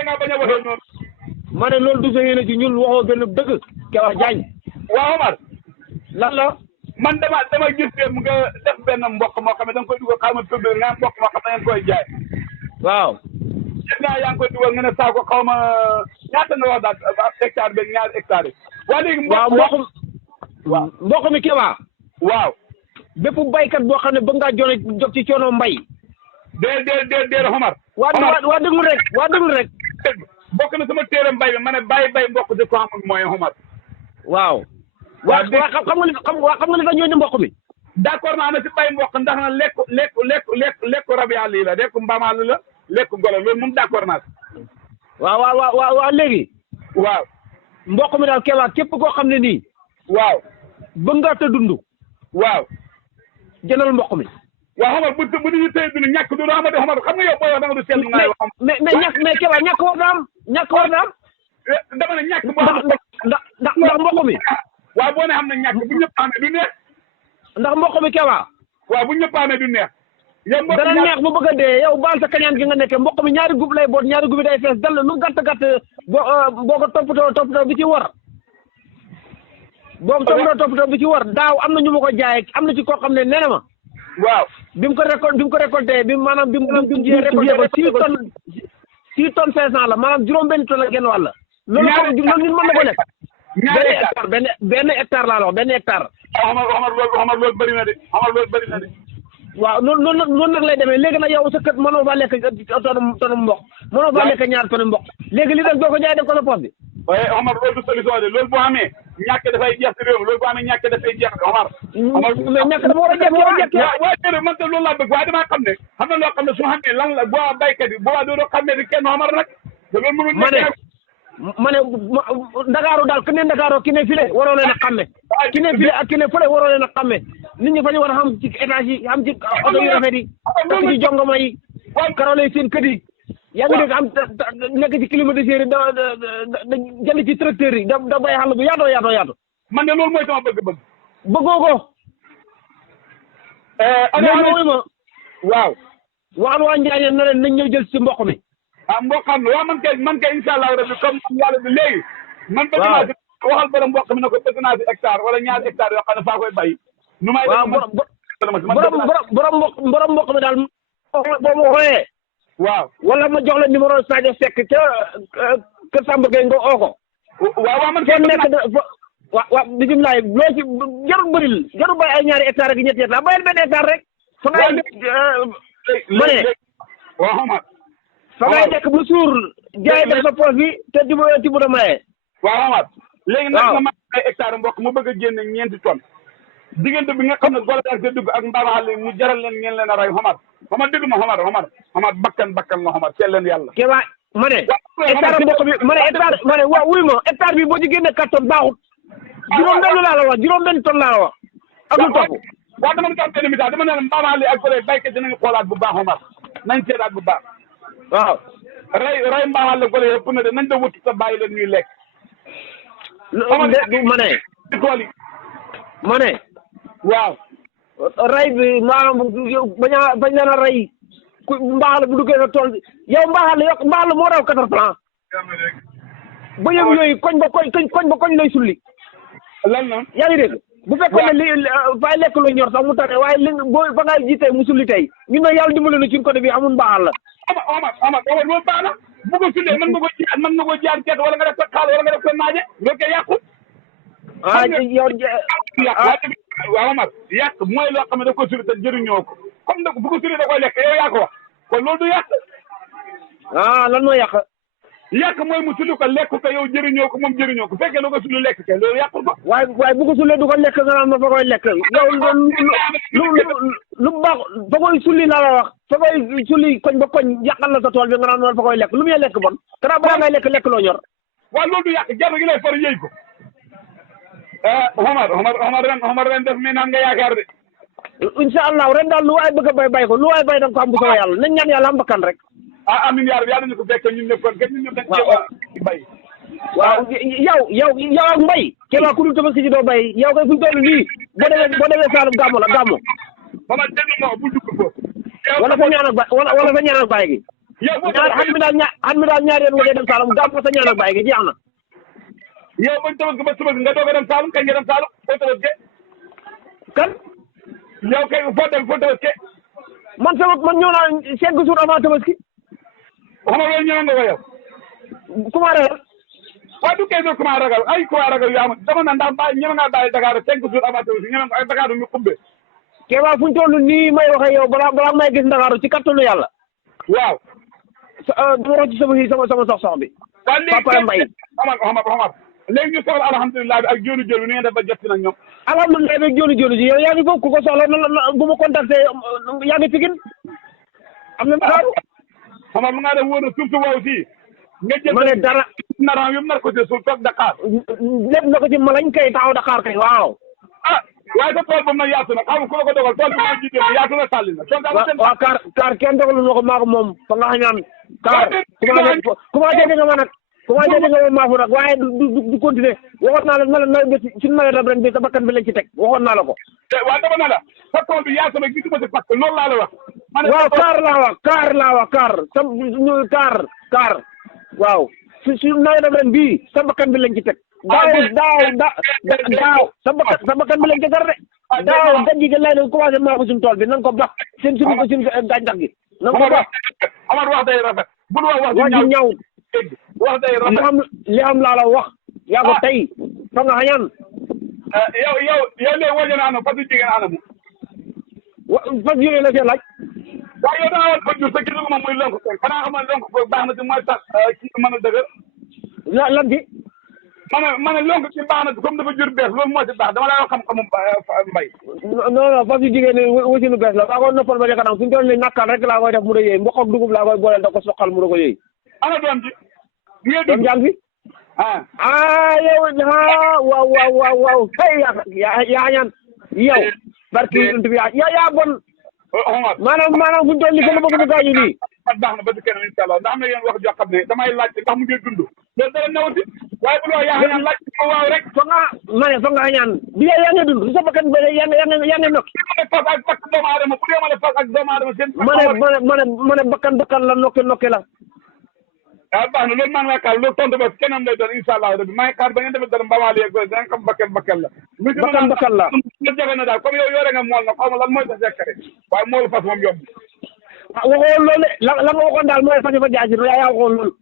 te nga bañ a waxee noonu. ma ne loolu du sa yéene ci ñun waxoo gën a dëgg Keba Diagne. waaw Omar. lan la. man dama gis ne mu nga def benn mboq moo xam ne da nga koy dugal xaw ma tudd nga mboq moo xam ne ngeen koy jaay. waaw. gis naa yaa ngi koy dugal nga ne saako xaw ma ñaata nga wax daal hectare beeg ñaari hectare yi. waa léegi mboq mi Keba. waaw. bépp baykat boo xam ne bëgg ngaa jot ci coono mbay. déedéet Omar. waa déglu rek. bokk na sama téere mbay bi ma ne bay mboq di ko amul mooy Omar. waaw. waa xam nga li tax ñooy ne mboq mi. d'accord naa ne si bay mboq ndax na lekk rab yàlla yi la lekk mbamaal la lekk golo loolu moom d'accord naa si. waaw léegi. waaw. mboq mi daal Keba képp koo xam ne nii. waaw. bëgg ngaa te dund. waaw. jëndal mboq mi. waaw Omar bu ñu tëye dund ñàkk du Omar xam nga yow booy wax da nga du seetlu ngay wax. mais Keba ñàkk war na am. dama ne ñàkk boo xam ndax mboq mi. waaw boo ne xam ne ñàkk bu ñëpp amee du neex. ndax mboq mi Keba. waaw bu ñëpp amee du neex. yow mboq dana neex bu bëgg a dee yow baal sa kañaan gi nga nekkee mboq mi ñaari gub lay boot ñaari gub yi day fees dal lu gàtt boo ko toppatoo bi ci war. boo ko toppatoo bi ci war daaw am na ñu ma ko jaayee am na ci koo xam ne nee na ma. waaw. bi mu ko récolté bi mu jiyee récolté ko 6 tonnes 500 la maanaam juróom-benn tonne ak genn wàll. loolu nit mën na ko lekk. benn hectare laa la wax benn hectare. Omar loolu bëri na de. waaw noonu nag lay demee léegi nag yow sa kër mënoo faa lekk tonne mboq. mënoo faa lekk ñaar tonne mboq. léegi li des boo ko jaay def ko sa poche bi. waaye Omar loolu du solution de loolu boo amee ñàkk dafay jeex si réew mi loolu boo amee ñàkk dafay jeex Omar. mais ñàkk dafa war a jeex waaye déedéet man de loolu laa bëgg waaye damaa xam ne xam na loo xam ne su ma xamee lan la boo baykat yi boo doo xam ne di kenn Omar nag. te loolu mënul ma ne Ndakaaru daal ki ne Ndakaaru ki ne file waroo leen a xàmme. ki ne file ak ki ne fële waroo leen a xàmme nit ñi fa ñu war a xam ci étage yi xam ci oto yu rafet yi. ak ci jongoma yi. karole seen kër yi. yaa ngi dégg am nekk ci climatiseur yi da jënd ci tracteur yi da bay xàll bu yaatoo. man de loolu mooy sama bëgg-bëgg. bëggoo ko. léegi ma. waaw. waxal waa Njaañeen na leen nañ ñëw jël si mboq mi. mboq xam ne waaw man kay incha allah rabbi comme yàlla bi léegi. man bëgg naa si waxal borom mboq mi ne ko bëgg naa si hectare wala ñaari hectare yoo xam ne faa koy bay. nu may borom mboq mi daal boo ma xooyee. waaw wala ma jox la numéro Sadio Seck ca kër Samba Gueye nga oo ko. waaw man foo nekk waaw bisimilah loo ci jarul bay ay ñaari hectare ak ñetti hectare bayal benn hectare rek. fa ngay ma ne. waaw fa ngay nekk bu suur jaay def sa poche bi te di bu da maye. waaw Omar léegi nag nga ma ay hectare mboq mu bëgg a génne 4 tonnes diggante bi nga xam ne golo daal dugg ak mbaamaxal mu jaral leen ngeen leen a rey Omar dégg ma Omar bakkan la Omar teel leen yàlla. Keba ma ne. hectare mboq bi ma ne waaw wuy ma hectare bi boo ci génne 4 tonnes baaxut. juróom-benn laa la wax juróom-benn tonne laa la wax. ak lu topp. waaw dama ko am benn message dama ne la mbaamaxal ak golo baykat dinañu xoolaat bu baax Omar nañ seetaat bu baax. waaw. rey mbaaxal la golo yëpp na de nañ da wut sa bàyyi leen ñuy lekk. ma ne. tool yi. ma ne. waaw. rey bi maanaam bañ leen a rey ku mbaaxal bu duggee sa tool bi yow mbaaxal moo raw 4 francs. ba yëg yooyu koñ ba koñ lay sulli. lan la. yaa ngi dégg. bu fekkoon ne li fay lekk lu ñor sax mu tane waaye boo fa ngay jiitee mu sulli tey ñun nag yàlla dimbali na ci côté bi amul mbaaxal la. Omar loolu baax na bu ko sullee mën nga ko jaar gerte wala nga def ko xaal wala nga def ko naaje loolu koy yàqu. waaw Omar yàq mooy loo xam ne da ko sulli te jëriñoo ko comme nag bu ko sulli da koy lekk yow yaa ko wax kon loolu du yàq. lan mooy yàq. yàq mooy mu sulli ko lekk ko yow jëriñoo ko moom jëriñoo ko fekkee lu ko sulli lekk ke loolu yàqul ko. waaye bu ko sullee du ko lekk nga naan ma fa koy lekk yow lu baax fa koy sulli laa la wax fa koy sulli koñ ba koñ yàqal la sa tool bi nga naan ma fa koy lekk lu muy lekk bon. kanaa balaa ngay lekk loo ñor. waaw loolu du yàq gerte gi lay far yëy ko. Omar ren def mi naan nga yaakaar de. incha allah ren daal lu waay bëgg a bay ko lu waay bay da nga ko am bu soobee yàlla nañ ñaan yàlla am bakkan rek. amiin yaa rabbi yàlla nañu ko fekkee ñun ñëpp kon ñun ñëpp dañ cee bay. waaw yow ak mbay. Keba ku dul tabaski ji doo bay yow kay fu ñu toll nii boo demee Saalum gàmmu la gàmmu. Omar dégg nga bul dugg foofu. wala sa ñaan ak baay gi. yow boo ñaar xam mi daal ñaari yoon nga dee dem Saalum gàmm ko sa ñaan ak bàyyi gi jeex na. yow bañ tabaski ba suba nga doog a dem Saalum kañ nga dem Saalum foo tabaski. kan. yow kay foo tabaski. man ñëw naa 5 jours avant tabaski. xam nga loolu ñëw nga ko yow. comment ragal. waaye du question comment ragal ay comment ragal yaa ma dama na ndax bàyyi ñeme ngaa bàyyi Dakar 5 jours avant tabaski ñeme nga ay Dakar ñu xubbe. Kéba fu ñu toll nii may waxee yow balaa may gis Ndakaaru ci kattanu yàlla. waaw. dama rocc sama sox bi. Papa Mbaye. Omar léegi ñu soxla alhamdulilah bi ak jóoni jóoni ni ngeen def ba jot ci nag ñoom. alhamdulilah bi ak jóoni ji yow yaa ngi foofu ku ko soxla bu ma contacté yaa ngi Pikine am na Ndakaaru. Omar lu nga def wóor na suuf si wow si. nga jël ma ne dara. naram yëpp nar ko ci suuf toog Dakar. lépp na ko ci malañ kay taxaw Dakar kay waaw. waaye sa tool boobu nag yaatu na xam nga ku la ko dogal tool bi ma jiite yaatu na sàlli na. waaw kaar kenn dogalu ma ko maa ko moom fa nga xañaan kaar commencé di nga ma nag commencé di nga ma maafu nag waaye du continuer waxoon naa la nawet bi suñu nawetam ren bi sa bakkan bi lañ ci teg waxoon naa la ko. waaw dama ne la sa tool bi yaatu na gisuma si parce que loolu laa la wax. waaw kaar laa wax kaar waaw su nawetam ren bii sa bakkan bi lañ ci teg. daaw sa bakkan bi lañ ci gar de. daaw gàncax gi lay doon commencé maafu suñu tool bi nan ko bax suñu gàncax gi. nan ko bax Amar wax day rafet. bul wax ji ñaw wax day rafet. li xam laa la wax. yaa ko tey fa nga xañaan. yow léegi wàññi naa ne fas yu jigéen anamu. fas yooyu la see laaj. waaw yow da ngaa war a jur sa gisul moom muy lonk ko xanaa xam ne lonk ko baax na ci mooy tax kii mën a dëgër. lan ci. ma ne lonk ci baax na comme dafa jur bees loolu moo ci baax dama lay wax xam-xamu mbay. non fas yu jigéen ñi wasinu bees la waa ko noppal ba ca kanam suñu toll nii nakal rek laa koy def mu doon yooyu mboq ak dugub laa koy booleel da ko soqal mu doon ko yooyu. ana doom ji. doom jàng fi. yow waaw hey yaa ñaan yow. barki yonent bi yaa bon. maanaam fu ñu toll nii sama bëgg mu gaañu nii. baax na ba ci keneen incha allah ndax am na yéen wax joo xam ne damay laaj ndax mu ngi dund loolu dara nawati waaye bu loo yaa ñaan laaj ko waaw rek fa nga ñaan bi yaa ngi dund sa bakkan ba yaa ngi nokki fas ak bakk doomu aadama bu dee ma ne fas ak doomu aadama seen ma ne bakkan la nokki la baax na loolu maa ngi lay kaal loolu tontu ba keneen lay doon incha allah rabbi maa ngi kaal ba ngeen defee dara mbamaale yeeg danga xam bakkan la bakkan la jafe na daal comme yow yore nga mool na xaw ma lan mooy sa sekkare waaye moolu fas moom yomb waxoon loolu la nga waxoon daal mooy fas fa jaasi yaa waxoon loolu